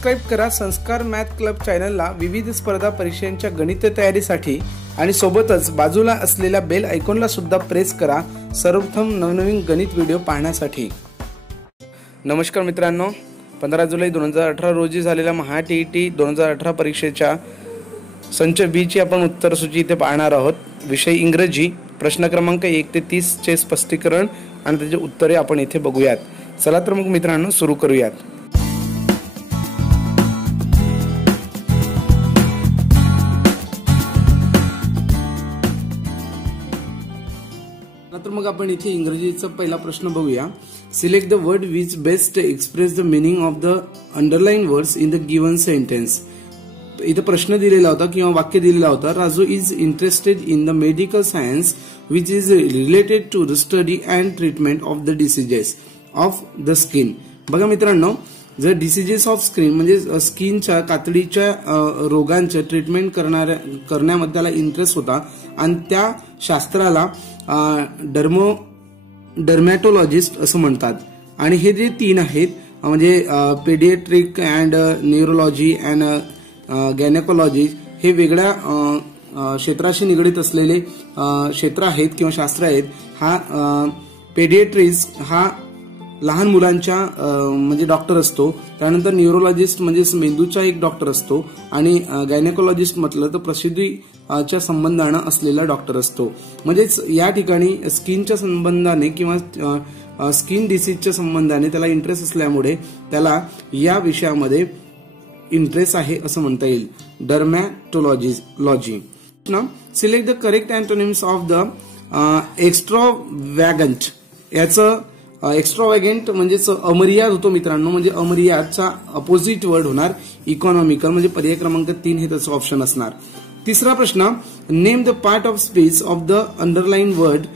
Subscribe करा संस्कार math club चॅनलला विविध स्पर्धा परीक्षांच्या गणित तयारीसाठी आणि सोबतच बाजूला असलेल्या बेल आयकॉनला सुद्धा प्रेस करा सर्वप्रथम नवनवीन गणित व्हिडिओ पाहण्यासाठी। नमस्कार मित्रांनो, 15 जुलै 2018 रोजी झालेल्या महा टीईटी 2018 परीक्षेच्या संच बी ची आपण उत्तर सूची इथे पाहणार आहोत। विषय इंग्रजी, प्रश्न क्रमांक 1 ते 30 चे स्पष्टीकरण आणि त्याची उत्तरे आपण इथे बघूयात। चला तर मग मित्रांनो सुरू करूयात। तर मग आपण इथे इंग्रजीचा पहिला प्रश्न बघूया। Select the word which best express the meaning of the underline words in the given sentence. इथे प्रश्न दिलेला होता किंवा वाक्य दिलेला होता, Raju is interested in the medical science which is related to the study and treatment of the diseases of the skin. बघा मित्रांनो, जर डिसीजेस ऑफ स्किन म्हणजे स्किनच्या कातडीच्या रोगांचे ट्रीटमेंट करण्यामध्ये त्याला इंटरेस्ट होता आणि त्या शास्त्राला डर्मॅटोलॉजिस्ट असं म्हणतात। आणि हे जे तीन आहेत म्हणजे paediatric and neurology and gynaecology हे वेगळ्या क्षेत्राशी निगडित असलेले क्षेत्र आहेत किंवा शास्त्र आहेत। हा पेडियाट्रिक्स हा लहान मुलांच्या म्हणजे डॉक्टर असतो, त्यानंतर न्यूरोलॉजिस्ट म्हणजे मेंदूचा एक डॉक्टर असतो आणि गायनेकोलॉजिस्ट म्हटलं तर प्रसूतीच्या संबंधाने असलेला डॉक्टर असतो। म्हणजेच या ठिकाणी स्किनच्या संबंधाने किंवा स्किन डिसीजच्या संबंधाने त्याला इंटरेस्ट असल्यामुळे त्याला या विषयामध्ये इंटरेस्ट आहे असं म्हणता येईल, dermatology. Select the correct antonyms of the extravagant. याचं एक्स्ट्रावॅगंट म्हणजेच अमर्याद होतो मित्रांनो, म्हणजे अमर्यादचा अपोजिट वर्ड होणार इकॉनॉमिकल, म्हणजे पर्याय क्रमांक 3 हे त्याचं ऑप्शन असणार। तिसरा प्रश्न, name the part of speech of the underline word.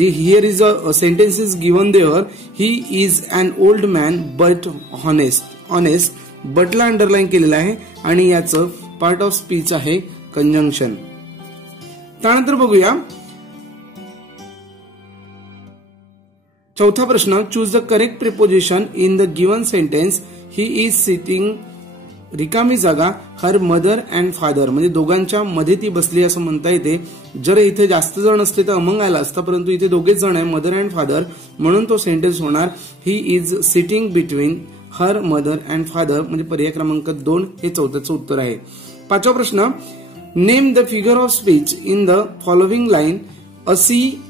Here is a sentence is given there, he is an old man but honest बटला अंडरलाइन केलेला आहे आणि याचं पार्ट ऑफ स्पीच आहे कंजंक्शन। त्यानंतर बघूया चौथा प्रश्न, choose the correct preposition in the given sentence. He is sitting, रिकामी जागा हर मदर अँड फादर, म्हणजे दोघांच्या मध्ये ती बसली असं म्हणता येते। जर इथे जास्त जण असते तर अमंग आला असता, परंतु इथे दोघेच जण आहे मदर अँड फादर, म्हणून तो सेंटेन्स होणार ही is sitting between her mother and father, म्हणजे पर्याय क्रमांक 2 हे चौथ्याचं उत्तर आहे। पाचवा प्रश्न, name the figure of speech in the following line. A sea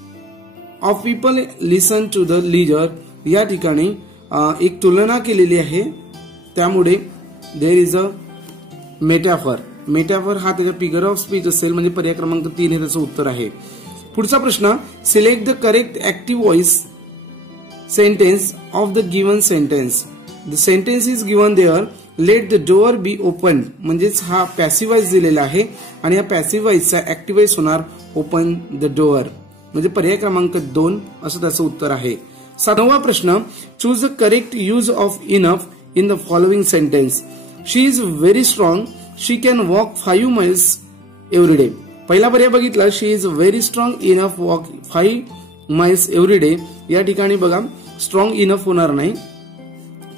of people listen to the leader. या ठिकाणी एक तुलना केलेली आहे, त्यामुळे there is a metaphor. Metaphor हा त्याचा फिगर ऑफ स्पीच असेल, म्हणजे पर्याय क्रमांक 3 हे त्याचं उत्तर आहे। पुढचा प्रश्न, select the correct active voice sentence of the given sentence. The sentence is given there, let the door be open, म्हणजेच हा पॅसिव्ह व्हॉइस दिलेला आहे आणि या पॅसिव्ह व्हॉइसचा ऍक्टिव्ह व्हॉइस होणार ओपन द डोअर, म्हणजे पर्याय क्रमांक 2 असं त्याचं उत्तर आहे। 7वा प्रश्न, choose the correct use of enough in the following sentence. She is very strong, she can walk 5 miles every day. पहिला पर्याय बघितला, she is very strong enough walk 5 miles every day. या ठिकाणी बघा स्ट्रॉंग इनफ होणार नाही,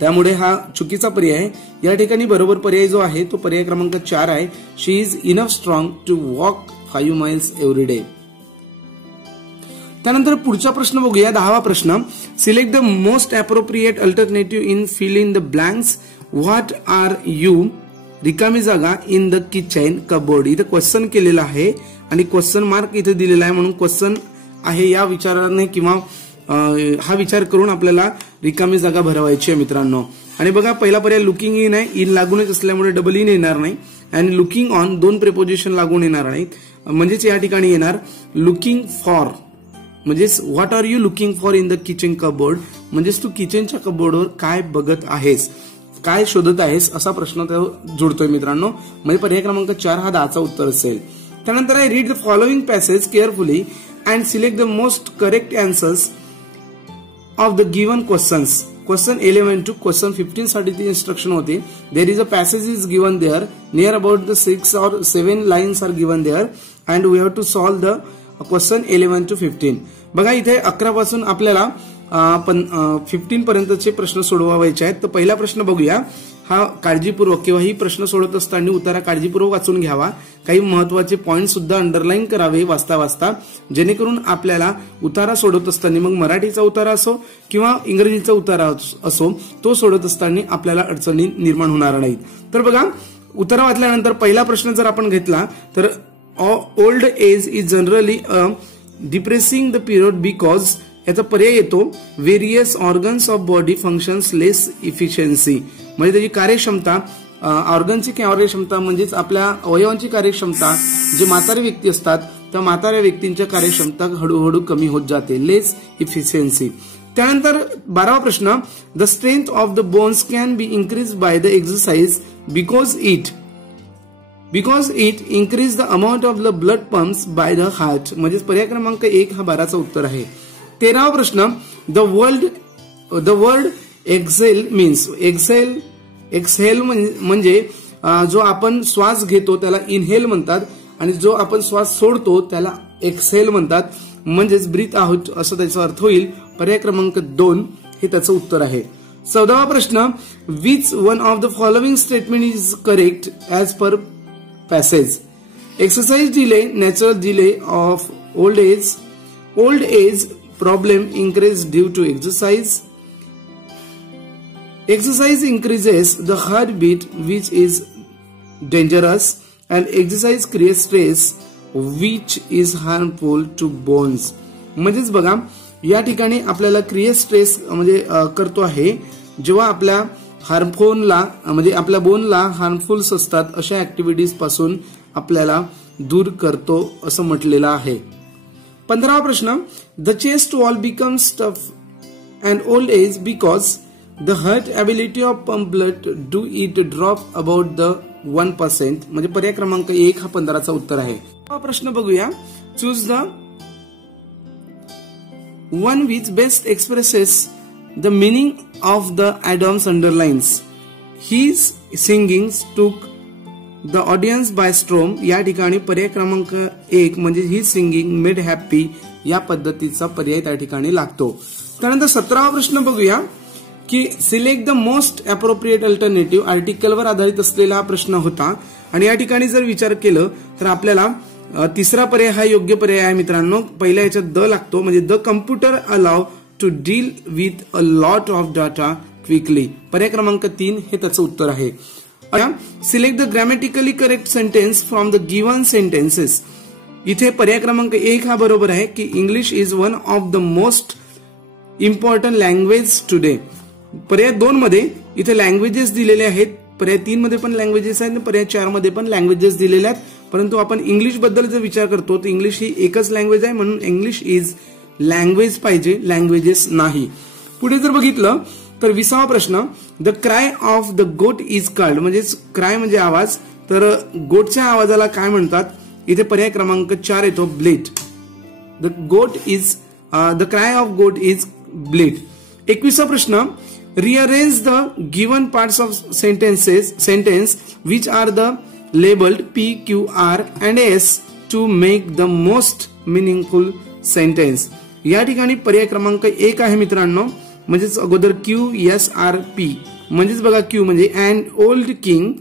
त्यामुळे हा चुकीचा पर्याय आहे। या ठिकाणी बरोबर पर्याय जो आहे तो पर्याय क्रमांक 4 आहे, she is enough strong to walk 5 miles every day. त्यानंतर पुढचा प्रश्न बघूया, 10वा प्रश्न, select the most appropriate alternative in fill in the blanks. What are you, रिकामी जागा इन द किचन कबोर्ड। इथे क्वेश्चन केलेला आहे आणि क्वेश्चन मार्क इथे दिलेला आहे, म्हणून क्वेश्चन आहे या विचाराने किंवा हा विचार करून आपल्याला रिकामी जागा भरवायची आहे मित्रांनो। आणि बघा पहिला पर्याय लुकिंग इन आहे, इन लागूनच असल्यामुळे डबल इन येणार नाही आणि लुकिंग ऑन 2 प्रिपोजिशन लागून येणार नाहीत, म्हणजेच या ठिकाणी येणार लुकिंग फॉर, म्हणजेच what are you looking for in the kitchen cupboard, म्हणजेच तू किचनच्या कबोर्डवर काय बघत आहेस, काय शोधत आहेस असा प्रश्न जुळतोय मित्रांनो, म्हणजे पर्याय क्रमांक 4 हा 10चा उत्तर असेल। त्यानंतर I read the following passage carefully and select the most correct answers of the given questions. Question 11 to question 15 साठी ती इन्स्ट्रक्शन होती। There is a passage is given there, near about the 6 or 7 lines are given there and we have to solve the question 11 to 15। बघा इथे 11 पासून आपल्याला 15 पर्यंतचे प्रश्न सोडवायचे आहेत। तर पहिला प्रश्न बघूया, हा काळजीपूर्वक किंवा प्रश्न सोडवत असताना उतारा काळजीपूर्वक वाचून घ्यावा. काही महत्वाचे पॉइंट सुद्धा अंडरलाईन करावे वाचता वाचता, जेणेकरून आपल्याला उतारा सोडवत असताना मग मराठीचा उतारा असो किंवा इंग्रजीचा उतारा असो तो सोडवत असताना आपल्याला अडचणी निर्माण होणार नाहीत. तर बघा, उतारा वाचल्यानंतर पहिला प्रश्न जर आपण घेतला तर old age is generally a depressing the period because याचा पर्याय येतो various organs of body functions less efficiency. म्हणजे त्याची कार्यक्षमता, ऑर्गनची कार्यक्षमता म्हणजेच आपल्या अवयवांची कार्यक्षमता, जे म्हातारे व्यक्ती असतात त्या म्हाताऱ्या व्यक्तींच्या कार्यक्षमता हळूहळू कमी होत जाते, लेस इफिशियन्सी. त्यानंतर 12वा प्रश्न, the strength of the bones can be increase by the exercise because it increase the amount of the blood pumps by the heart. म्हणजे पर्याय क्रमांक 1 हा 12चा उत्तर आहे. 13वा प्रश्न, the word excel means exhale म्हणजे जो आपण श्वास घेतो त्याला इनहेल म्हणतात आणि जो आपण श्वास सोडतो त्याला एक्सहेल म्हणतात, म्हणजेच ब्रीथ आउट असं त्याचा अर्थ होईल. पर्याय क्रमांक 2 हे त्याचं उत्तर आहे. 14वा प्रश्न, which one of the following statement is correct as per passage. Exercise delay, natural delay of old age problem increase due to exercise. Exercise increases the heartbeat which is dangerous and exercise creates stress which is harmful to bones. म्हणजेच बघा, या ठिकाणी आपल्याला create stress म्हणजे करतो आहे जेव्हा आपल्या हार्मफुलला म्हणजे आपल्या बोनला हार्मफुल्स असतात अशा ऍक्टिव्हिटीज पासून आपल्याला दूर करतो असं म्हटलेलं आहे. 15वा प्रश्न, the chest wall becomes tough and old age because the heart ability of pump blood do it drop about the 1%. म्हणजे पर्याय क्रमांक 1 हा 15चा उत्तर आहे. हा प्रश्न बघूया, choose the one which best expresses the meaning of the idioms underlines. His singing took the audience by storm. या ठिकाणी पर्याय क्रमांक 1 म्हणजे ही सिंगिंग मेड हॅप्पी या पद्धतीचा पर्याय त्या ठिकाणी लागतो. त्यानंतर 17वा प्रश्न बघूया की select the most appropriate alternative. आर्टिकलवर आधारित असलेला हा प्रश्न होता आणि या ठिकाणी जर विचार केलं तर आपल्याला तिसरा पर्याय हा योग्य पर्याय आहे मित्रांनो. पहिल्या याच्यात द लागतो म्हणजे the computer allow to deal with a lot of data quickly. पर्याय क्रमांक 3 हे त्याचं उत्तर आहे. Select the grammatically correct sentence from the given sentences. इथे पर्याय क्रमांक 1 हा बरोबर आहे की English is one of the most important language today. पर्याय 2 मध्ये इथे लँग्वेजेस दिलेले आहेत, पर्याय 3 मध्ये पण लँग्वेजेस आहेत आणि पर्याय 4 मध्ये पण लँग्वेजेस दिलेले आहेत. परंतु आपण इंग्लिश बद्दल जर विचार करतो तर इंग्लिश ही एकच लँग्वेज आहे म्हणून इंग्लिश इज लँग्वेज पाहिजे, लँग्वेजेस नाही. पुढे जर बघितलं तर 20वा प्रश्न, द क्राय ऑफ द गोट इज कॉल्ड. म्हणजे क्राय म्हणजे आवाज, तर गोटच्या आवाजाला काय म्हणतात. इथे पर्याय क्रमांक 4 येतो bleat. The cry of goat is bleat. 21वा प्रश्न, rearrange the given parts of sentence which are the labelled P, Q, R and S to make the most meaningful sentence. या ठिकाणी पर्याय क्रमांक 1 आहे मित्रांनो, म्हणजेच अगोदर Q, S, R, P. म्हणजेच बघा, Q म्हणजे and old king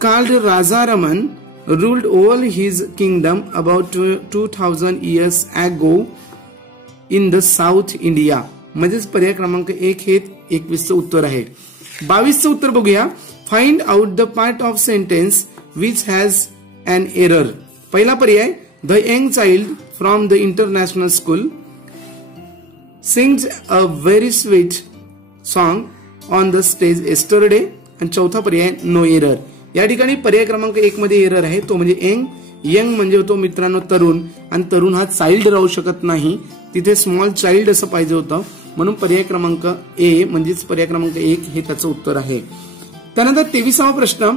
called Raja Raman ruled all his kingdom about 2000 years ago in the south India. म्हणजेच पर्याय क्रमांक 1 हे 21चं उत्तर आहे. 22चं उत्तर बघूया, find out the part of sentence which has an error. पहिला पर्याय, the young child from the international school sings a very sweet song on the stage yesterday. आणि चौथा पर्याय, नो एरर. या ठिकाणी पर्याय क्रमांक 1 मध्ये एरर आहे, तो म्हणजे यंग म्हणजे होतो मित्रांनो तरुण, आणि तरुण हा चाइल्ड राहू शकत नाही, तिथे स्मॉल चाइल्ड असं पाहिजे होतं, म्हणून पर्याय क्रमांक ए म्हणजेच पर्याय क्रमांक 1 हे त्याचं उत्तर आहे. त्यानंतर 23वा प्रश्न,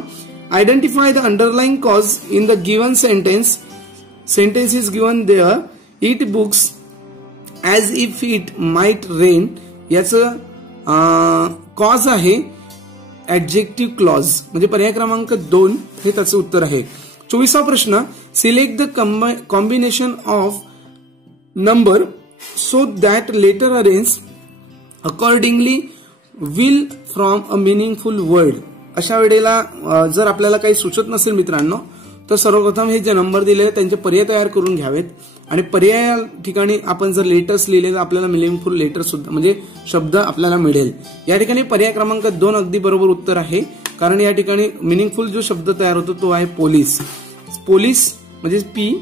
identify the underlying clause in the given sentence is given there. It books as if it might rain. याचं कॉज आहे ऍडजेक्टिव्ह क्लॉज, म्हणजे पर्याय क्रमांक 2 हे त्याचं उत्तर आहे. 24वा प्रश्न, select the combination of number so that letter arrange accordingly will from a meaningful word. अशा वेळेला जर आपल्याला काही सुचत नसेल मित्रांनो, तर सर्वप्रथम हे जे नंबर दिले त्यांचे पर्याय तयार करून घ्यावेत आणि पर्याय ठिकाणी आपण जर लेटर्स लिहिले तर आपल्याला मिनिंगफुल लेटर सुद्धा म्हणजे शब्द आपल्याला मिळेल. या ठिकाणी पर्याय क्रमांक 2 अगदी बरोबर उत्तर आहे, कारण या ठिकाणी मिनिंगफुल जो शब्द तयार होतो तो आहे पोलीस. पोलीस म्हणजे पी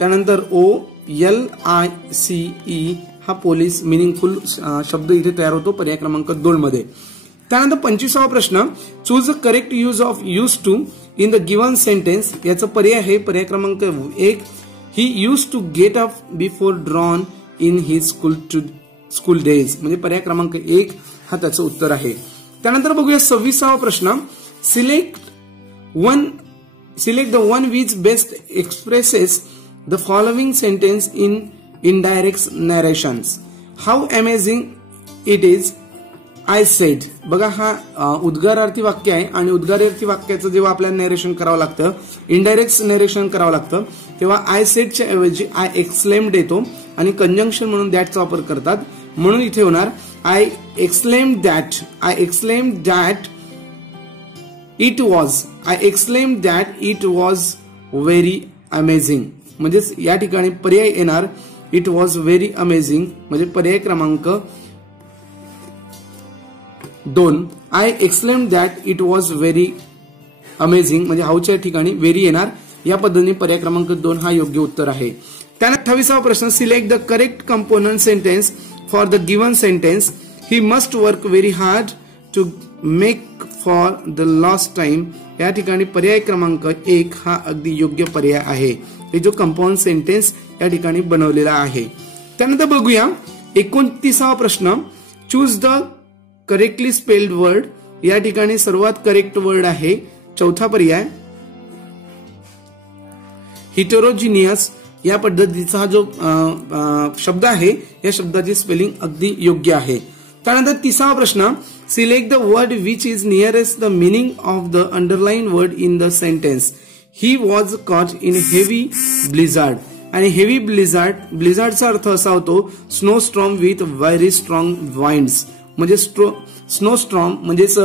त्यानंतर OLICE हा पोलीस मिनिंगफुल शब्द इथे तयार होतो पर्याय क्रमांक 2 मध्ये. त्यानंतर 25वा प्रश्न, choose the correct use of use to in the given sentence. याचा पर्याय आहे पर्याय क्रमांक 1, he use to get up before dawn in his school days. म्हणजे पर्याय क्रमांक 1 हा त्याचं उत्तर आहे. त्यानंतर बघूया 26वा प्रश्न, select the one which best expresses the following sentence in indirect narrations. How amazing it is I said. बघा हा उद्गारार्थी वाक्य आहे आणि उद्गारार्थी वाक्याचं जेव्हा आपल्याला नरेशन करावं लागतं, इनडायरेक्ट नरेशन करावं लागतं, तेव्हा आय सेडच्या ऐवजी आय एक्सक्लेम्ड येतो आणि कंजंक्शन म्हणून दॅटचा वापर करतात. म्हणून इथे होणार I exclaimed that it was very amazing. म्हणजेच या ठिकाणी पर्याय येणार इट वॉज व्हेरी अमेझिंग म्हणजे पर्याय क्रमांक 2. I exclaimed that it was very amazing म्हणजे हाऊच्या ठिकाणी व्हेरी येणार. या पद्धतीने पर्याय क्रमांक 2 हा योग्य उत्तर आहे. त्यानंतर 28वा प्रश्न, select the correct component sentence for the given sentence. He must work very hard to make for the lost time. या ठिकाणी पर्याय क्रमांक 1 हा अगदी योग्य पर्याय आहे. हे जो कंपाऊंड सेंटेन्स या ठिकाणी बनवलेला आहे. त्यानंतर बघूया 29वा प्रश्न, choose the correctly spelled word. या ठिकाणी सर्वात करेक्ट वर्ड आहे 4था पर्याय हिटेरोजिनियस. या पद्धतीचा हा जो शब्द आहे या शब्दाची स्पेलिंग अगदी योग्य आहे. त्यानंतर 30वा प्रश्न, select the word which is nearest the meaning of the underline word in the sentence. He was caught in heavy blizzard. आणि हेवी ब्लिझार्डचा अर्थ असा होतो snow storm with very strong winds. म्हणजे स्नो स्ट्रॉम म्हणजेच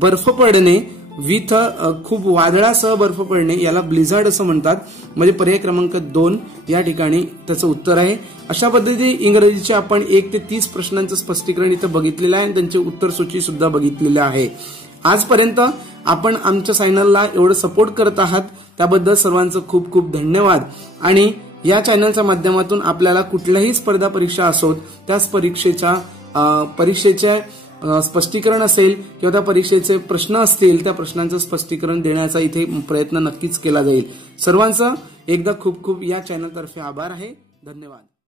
बर्फ पडणे विथ खूप वादळासह बर्फ पडणे याला ब्लिझार्ड असं म्हणतात. म्हणजे पर्याय क्रमांक 2 या ठिकाणी त्याचं उत्तर आहे. अशा पद्धतीने इंग्रजीचे आपण 1 ते 30 प्रश्नांचं स्पष्टीकरण इथं बघितलेलं आहे आणि त्यांची उत्तर सूची सुद्धा बघितलेली आहे. आजपर्यंत आपण आमच्या चॅनलला एवढं सपोर्ट करत आहात त्याबद्दल सर्वांचं खूप खूप धन्यवाद. आणि या चॅनलच्या माध्यमातून आपल्याला कुठल्याही स्पर्धा परीक्षा असोत त्याच परीक्षेच्या स्पष्टीकरण असेल किंवा त्या परीक्षेचे प्रश्न असतील त्या प्रश्नांचं स्पष्टीकरण देण्याचा इथे प्रयत्न नक्कीच केला जाईल. सर्वांचा एकदा खूप खूप या चॅनलतर्फे आभार आहे. धन्यवाद.